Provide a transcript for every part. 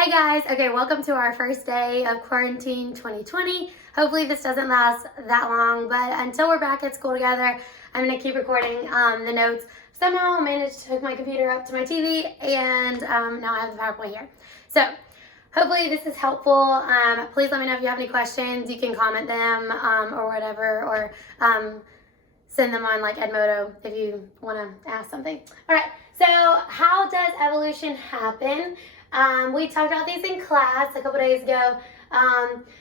Hey guys, okay, welcome to our first day of quarantine 2020. Hopefully this doesn't last that long, but until we're back at school together, I'm going to keep recording the notes. Somehow I managed to hook my computer up to my TV, and now I have the PowerPoint here. So hopefully this is helpful. Please let me know if you have any questions. You can comment them or whatever, or send them on like Edmodo if you want to ask something. All right, so how does evolution happen? We talked about these in class a couple days ago.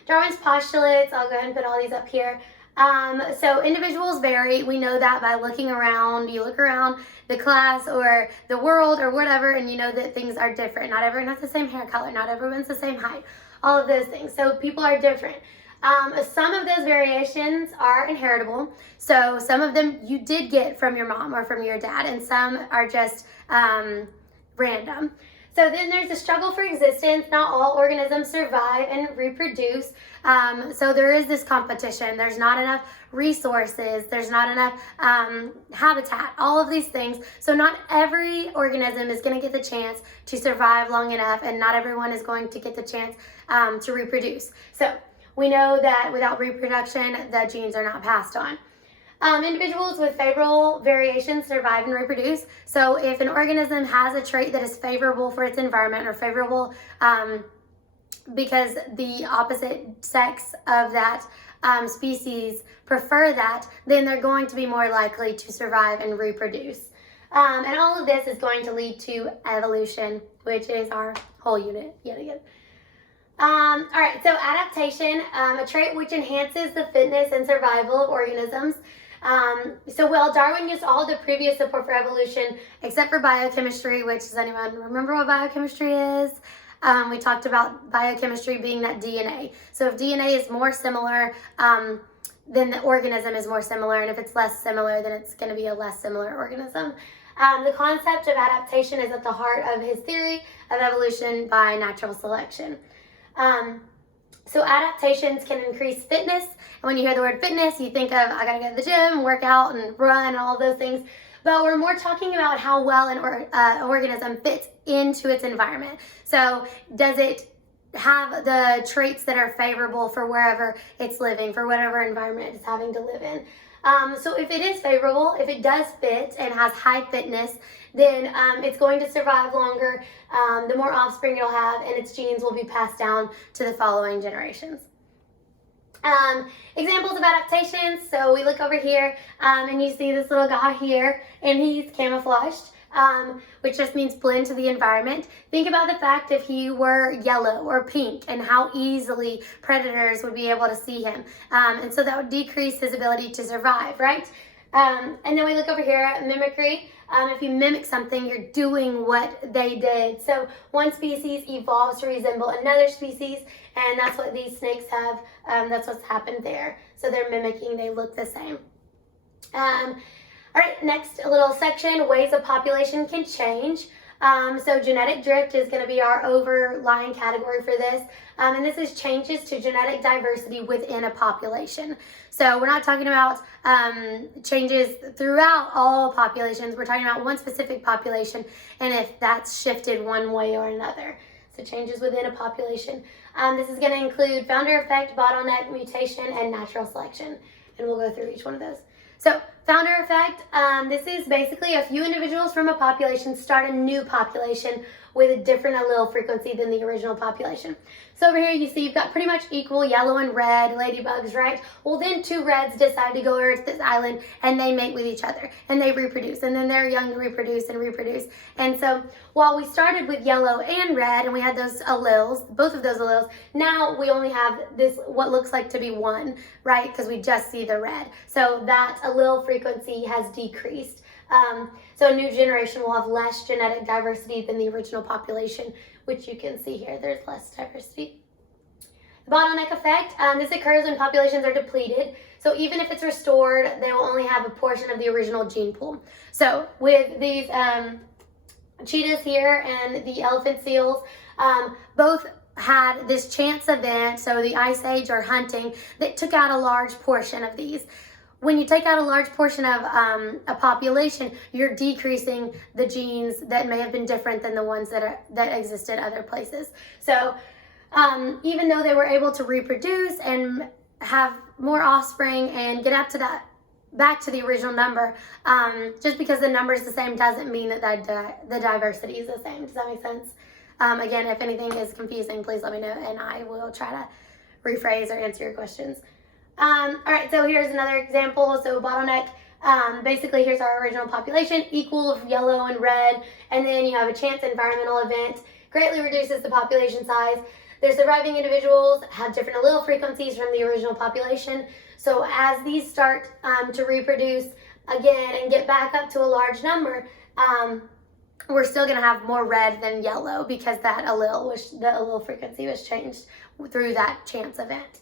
Darwin's postulates, I'll go ahead and put all these up here. So individuals vary. We know that by looking around. You look around the class or the world or whatever, and you know that things are different. Not everyone has the same hair color. Not everyone's the same height. All of those things. So people are different. Some of those variations are inheritable. So some of them you did get from your mom or from your dad, and some are just random. So then there's the struggle for existence. Not all organisms survive and reproduce. So there is this competition. There's not enough resources. There's not enough habitat, all of these things. So not every organism is going to get the chance to survive long enough, and not everyone is going to get the chance to reproduce. So we know that without reproduction, the genes are not passed on. Individuals with favorable variations survive and reproduce. So if an organism has a trait that is favorable for its environment, or favorable because the opposite sex of that species prefer that, then they're going to be more likely to survive and reproduce. And all of this is going to lead to evolution, which is our whole unit yet again. All right, so adaptation, a trait which enhances the fitness and survival of organisms. So while Darwin used all the previous support for evolution, except for biochemistry, which, does anyone remember what biochemistry is? We talked about biochemistry being that DNA. So if DNA is more similar, then the organism is more similar, and if it's less similar, then it's going to be a less similar organism. The concept of adaptation is at the heart of his theory of evolution by natural selection. So adaptations can increase fitness. And when you hear the word fitness, you think of, I gotta go to the gym, work out, and run, and all those things. But we're more talking about how well an organism fits into its environment. So does it have the traits that are favorable for wherever it's living, for whatever environment it's having to live in? So if it is favorable, if it does fit and has high fitness, then it's going to survive longer, the more offspring it'll have, and its genes will be passed down to the following generations. Examples of adaptations. So we look over here and you see this little guy here, and he's camouflaged, which just means blend to the environment. Think about the fact if he were yellow or pink and how easily predators would be able to see him. And so that would decrease his ability to survive, right? And then we look over here at mimicry. If you mimic something, you're doing what they did. So one species evolves to resemble another species, and that's what these snakes have. That's what's happened there. So they're mimicking, they look the same. All right, next little section, ways a population can change. So genetic drift is going to be our overlying category for this. And this is changes to genetic diversity within a population. So we're not talking about changes throughout all populations. We're talking about one specific population, and if that's shifted one way or another. So changes within a population. This is going to include founder effect, bottleneck, mutation, and natural selection. And we'll go through each one of those. So founder effect, this is basically a few individuals from a population start a new population with a different allele frequency than the original population. So over here you see you've got pretty much equal yellow and red ladybugs, right? Well, then two reds decide to go over to this island, and they mate with each other, and they reproduce, and then they're young to reproduce and reproduce. And so while we started with yellow and red, and we had those alleles, both of those alleles, now we only have this, what looks like to be one, right? Because we just see the red. So that allele frequency has decreased. So a new generation will have less genetic diversity than the original population, which you can see here, there's less diversity. The bottleneck effect, this occurs when populations are depleted. So even if it's restored, they will only have a portion of the original gene pool. So with these cheetahs here and the elephant seals, both had this chance event, so the ice age or hunting, that took out a large portion of these. when you take out a large portion of a population, you're decreasing the genes that may have been different than the ones that existed other places. So even though they were able to reproduce and have more offspring and get up to that, back to the original number, just because the number is the same doesn't mean that the diversity is the same. Does that make sense? Again, if anything is confusing, please let me know and I will try to rephrase or answer your questions. All right, so here's another example. So bottleneck, basically here's our original population, equal of yellow and red, and then you have a chance environmental event, greatly reduces the population size. Their surviving individuals have different allele frequencies from the original population. So as these start to reproduce again and get back up to a large number, we're still going to have more red than yellow because that the allele frequency was changed through that chance event.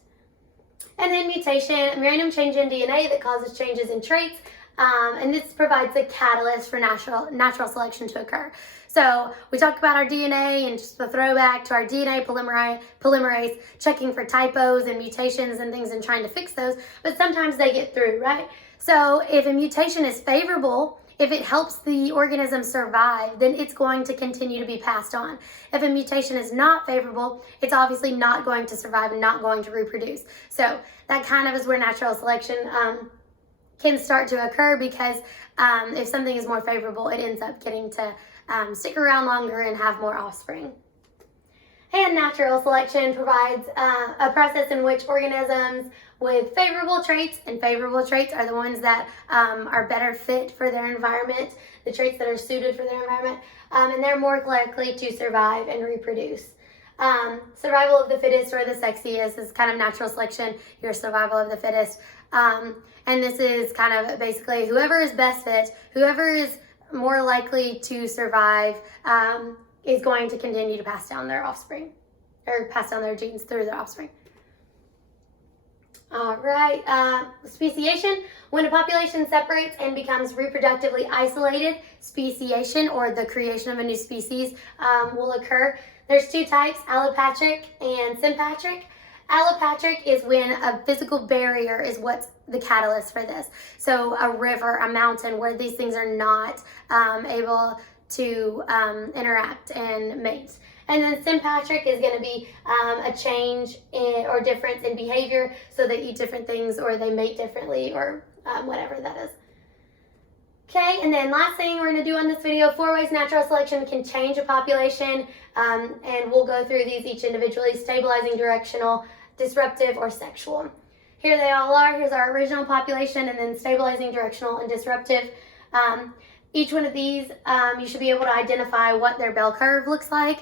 And then mutation, a random change in DNA that causes changes in traits, and this provides a catalyst for natural selection to occur. So we talked about our DNA and just the throwback to our DNA polymerase, checking for typos and mutations and things and trying to fix those, but sometimes they get through, right? So if a mutation is favorable, if it helps the organism survive, then it's going to continue to be passed on. If a mutation is not favorable, it's obviously not going to survive and not going to reproduce. So that kind of is where natural selection can start to occur, because if something is more favorable, it ends up getting to stick around longer and have more offspring. And natural selection provides a process in which organisms with favorable traits, and favorable traits are the ones that are better fit for their environment, the traits that are suited for their environment, and they're more likely to survive and reproduce. Survival of the fittest or the sexiest is kind of natural selection, your survival of the fittest. And this is kind of basically whoever is best fit, whoever is more likely to survive, is going to continue to pass down their offspring, or pass down their genes through their offspring. All right, speciation. When a population separates and becomes reproductively isolated, speciation, or the creation of a new species, will occur. There's two types, allopatric and sympatric. Allopatric is when a physical barrier is what's the catalyst for this. So a river, a mountain, where these things are not able to interact and mate. And then sympatric is going to be a change or difference in behavior, so they eat different things or they mate differently, or whatever that is. Okay, and then last thing we're going to do on this video, 4 ways natural selection can change a population, and we'll go through these each individually: stabilizing, directional, disruptive, or sexual. Here they all are. Here's our original population, and then stabilizing, directional, and disruptive. Each one of these, you should be able to identify what their bell curve looks like.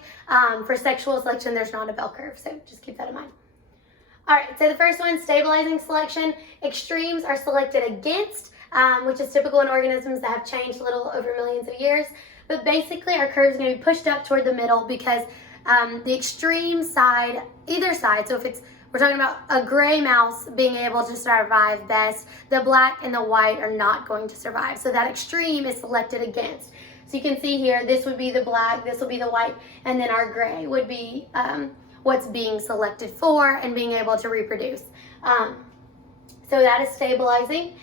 For sexual selection, there's not a bell curve, so just keep that in mind. All right, so the first one, stabilizing selection. Extremes are selected against, which is typical in organisms that have changed a little over millions of years. But basically, our curve is going to be pushed up toward the middle, because the extreme side, either side, so if we're talking about a gray mouse being able to survive best, the black and the white are not going to survive. So that extreme is selected against. So you can see here, this would be the black, this will be the white, and then our gray would be what's being selected for and being able to reproduce. So that is stabilizing.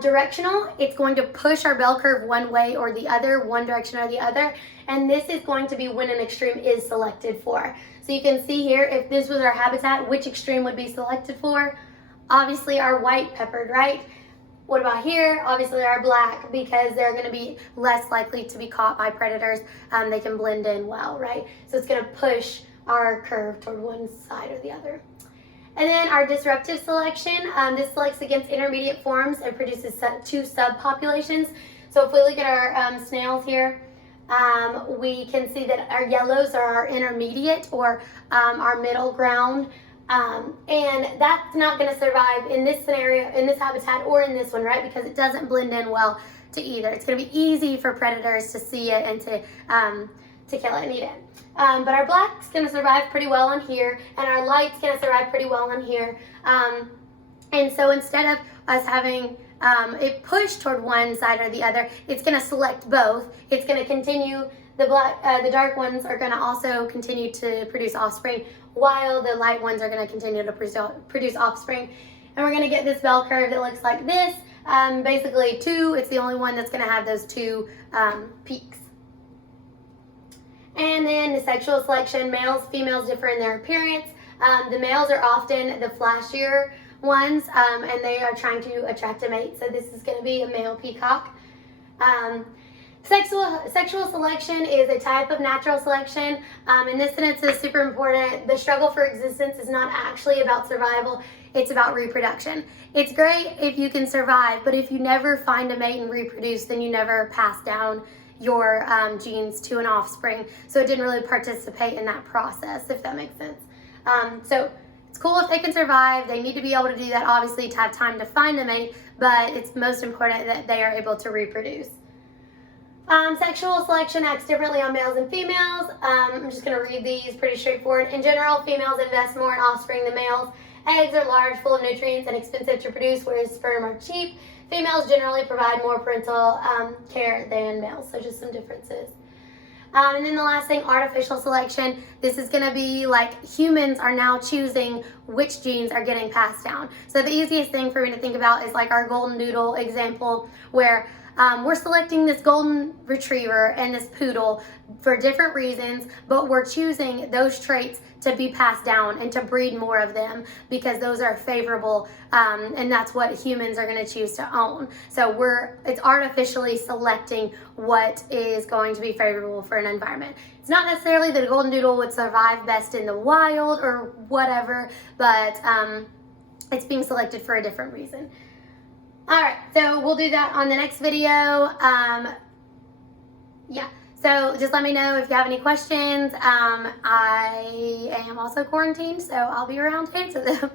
Directional, it's going to push our bell curve one way or the other, one direction or the other, and this is going to be when an extreme is selected for. So you can see here, if this was our habitat, which extreme would be selected for? Obviously our white peppered, right? What about here? Obviously our black, because they're going to be less likely to be caught by predators. They can blend in well, right? So it's going to push our curve toward one side or the other. And then our disruptive selection, this selects against intermediate forms and produces 2 subpopulations. So if we look at our snails here, we can see that our yellows are our intermediate, or our middle ground, and that's not going to survive in this scenario, in this habitat, or in this one, right? Because it doesn't blend in well to either. It's going to be easy for predators to see it and to kill it and eat it. But our black's going to survive pretty well on here, and our light's going to survive pretty well on here. And so instead of us having it push toward one side or the other, it's going to select both. It's going to continue, the dark ones are going to also continue to produce offspring, while the light ones are going to continue to produce offspring. And we're going to get this bell curve that looks like this. Basically 2, it's the only one that's going to have those 2 peaks. And then the sexual selection, males, females differ in their appearance. The males are often the flashier ones, and they are trying to attract a mate. So this is going to be a male peacock. Sexual selection is a type of natural selection, and this sentence is super important. The struggle for existence is not actually about survival, it's about reproduction. It's great if you can survive, but if you never find a mate and reproduce, then you never pass down your genes to an offspring. So it didn't really participate in that process, if that makes sense. So it's cool if they can survive. They need to be able to do that, obviously, to have time to find a mate, but it's most important that they are able to reproduce. Sexual selection acts differently on males and females. I'm just going to read these, pretty straightforward. In general, females invest more in offspring than males. Eggs are large, full of nutrients, and expensive to produce, whereas sperm are cheap. Females generally provide more parental care than males, so just some differences. And then the last thing, artificial selection. This is going to be like humans are now choosing which genes are getting passed down. So the easiest thing for me to think about is like our golden doodle example, where we're selecting this golden retriever and this poodle for different reasons, but we're choosing those traits to be passed down and to breed more of them because those are favorable, and that's what humans are going to choose to own. So it's artificially selecting what is going to be favorable for an environment. It's not necessarily that a golden doodle would survive best in the wild or whatever, but it's being selected for a different reason. All right, so we'll do that on the next video. Yeah, so just let me know if you have any questions. I am also quarantined, so I'll be around to answer them.